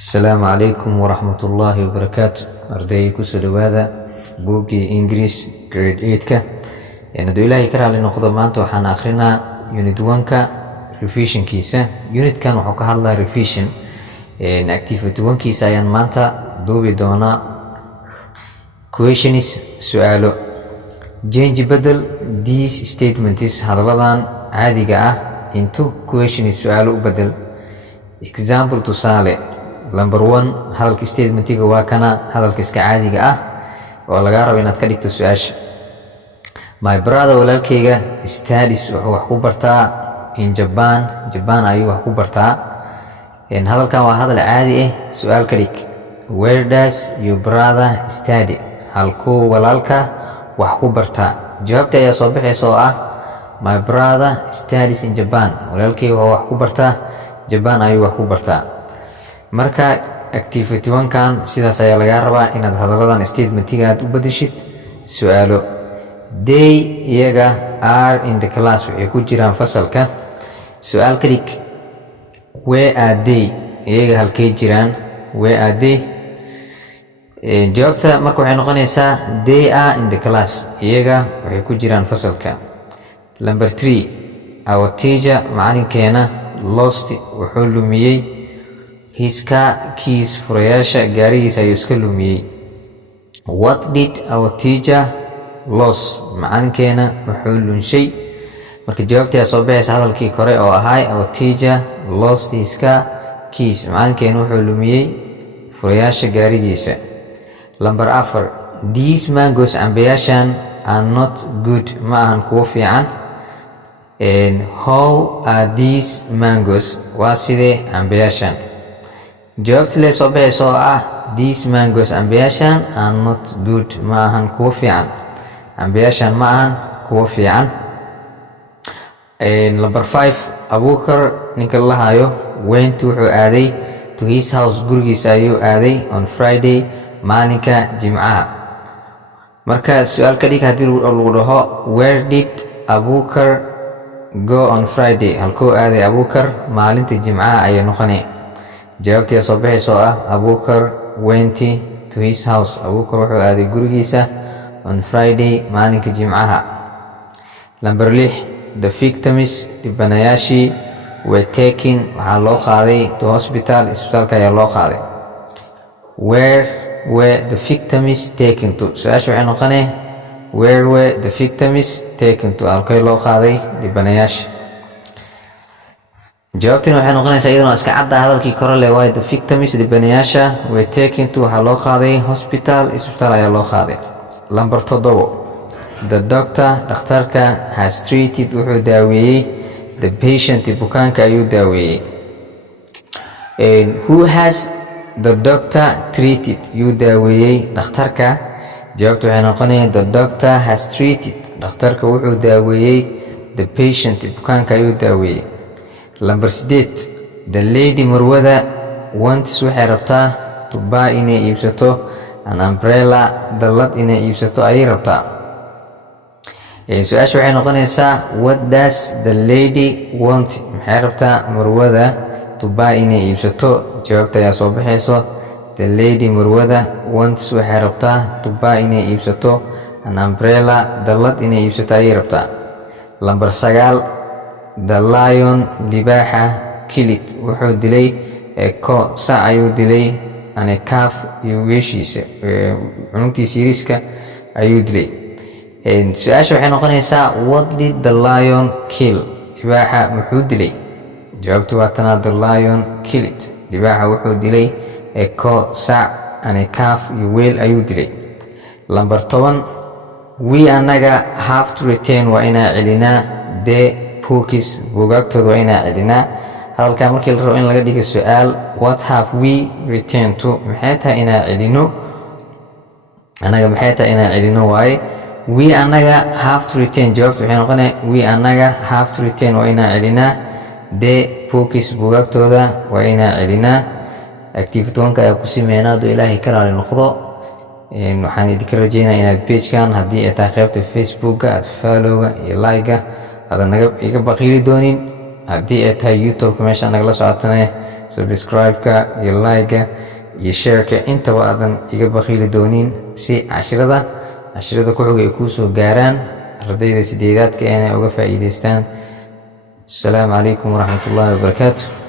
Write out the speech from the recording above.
السلام عليكم ورحمة الله وبركاته. أردي كسر هذا بوكي إنجليش جريد 8 كا يعني دو إلهي كرا لنقضى مانتو حان آخرنا يونت 1 كا ريفيشن كيسا يونت كان وحوكا الله ريفيشن إن أكتيفيتي 1 كيسا يان مانتا دوبي دونا questions سؤالو جينج بدل these statements هذا عادي into questions سؤالو بدل example تصالي number 1 hadalka statementiga waa kana hadalka iska caadiga ah oo laga rabo inaad ka dhigto su'aasha. My brother walaalkayga studies wuxuu wax ku bartaa in Japan ayuu wax ku bartaa. Hadalkan waa hadal caadi ah. Su'aal ka dhig where does your brother study? halkuu walaalka wax ku bartaa. Jawaabta ayaa soo bixaysa oo ah my brother studies in Japan. walaalkayga wuxuu wax ku bartaa Japan ayuu wax ku bartaa. marka activity 1 kan sidaas ayaa laga rabaa inaad hadaladan statementiga aad u bedeshid su'aalo. They iyaga are in the class waxay ku jiraan fasalka. su'aal ka dhig where are they? iyaga halkay jiraan? where are they? jawaabta marka waxay noqonaysaa they are in the class. iyaga waxay ku jiraan fasalka. number 3 our teacher macalinkeena lost wuxuu lumiyay his car keys furayaasha gaarigiisa ayuu iska lumiyay. What did our teacher lose? macalinkeena wuxuu lunshay. marka jawaabtii soo bixaysa hadalkii kore oo ahay our teacher lost his car keys. macalinkeena wuxuu lumiyay furayaasha gaarigiisa. number 4 these mangoes cambayaashan are not good ma ahan kuwo fiican. and how are these mangoes? waa sidee cambayaashan? jawaabta lee soo bixaysa oo ah these mangoes cambayaashan are not good ma ahan kuwo fiican. cambayaashan ma ahan kuwo fiican. number 5 Abuukar ninka la hayo went wuxuu aaday to his house gurigiisa ayuu aaday on Friday maalinka Jimcaha. marka su'aal ka dhig haddii lagu dhaho where did Abuukar go on Friday? halkuu aaday Abuukar maalinta Jimcaha ayay noqonay. jawaabtii soo bixaysa oo ah Abuukar went to his house. Abuukar wuxuu aaday gurigiisa on Friday maalinka Jimcaha. number 6 the victims dhibanayaashii were taken waxaa loo qaaday to hospital. isbitaalka ayaa loo qaaday. where were the victims taken to? su-aasha waxay noqonay where were the victims taken to? halkay loo qaaday dhibanayaasha? jawaabtina waxay noqonaysaa iyaduna iska cadda hadalkii kore leh waayo the victims dhibanayaasha were taken to waxaa loo qaaday hospital. isbitaal ayaa loo qaaday. number 7 the doctor dhakhtarka has treated wuxuu daaweeyey the patient bukaanka ayuu daaweeyey. who has the doctor treated? yuu daaweeyey dhakhtarka. jawaabtu waxay noqonaysaa the doctor has treated dhakhtarka wuxuu daaweeyey the patient bukaanka ayuu daaweeyey. number 8 the lady marwada wants waxay rabtaa to buy inay iibsato an umbrella dallad inay iibsato ayay rabtaa. su-aasha waxay noqonaysaa what does the lady want? maxay rabtaa marwada to buy inay iibsato? jawaabta ayaa soo bixayso the lady marwada wants waxay rabtaa to buy inay iibsato an umbrella dallad inay iibsato ayay rabtaa. number 9 the lion libaaxa killed wuxuu dilay eko sac ayuu dilay ane calf iyo weeshiisa cunugtiisa yariiska ayuu dilay. su-aasha waxay noqonaysaa what did the lion kill? libaaxa muxuu dilay? jawaabtu waa tanaa the lion killed libaaxa wuxuu dilay eko sac ane calf iyo weel ayuu dilay. number 10 we anaga have to return waa inaa celinaa the books buugaagtooda waa inaa celinaa. hadalkaa markii la rabo in laga dhigo su'aal what have we returned to? maxay tahay inaa celino? anaga maxay tahay inaa celino waaye we anaga have to return. jawaabtu waxay noqonay we anaga have to return waa inaa celinaa the books buugaagtooda waa inaa celinaa. activity 1 ka ayaa ku sameynaa hadduu ilaahay ka raali noqdo. waxaan idinka rajeynaa inaad pagekan haddii ay tahay qaybta facebooka aad followga iyo like-ga adan iga baqiili doonin. haddii ay tahay youtube-ka meesha nagala socotana subscribe-ka iyo like-ga iyo share-ka intaba aadan iga bakhiili doonin si cashirada ku xigay kuu soo gaaraan ardayda sideedaadka inay uga faa'iidaystaan. Assalaamu calaykum waraxmatullaahi wabarakaatuh.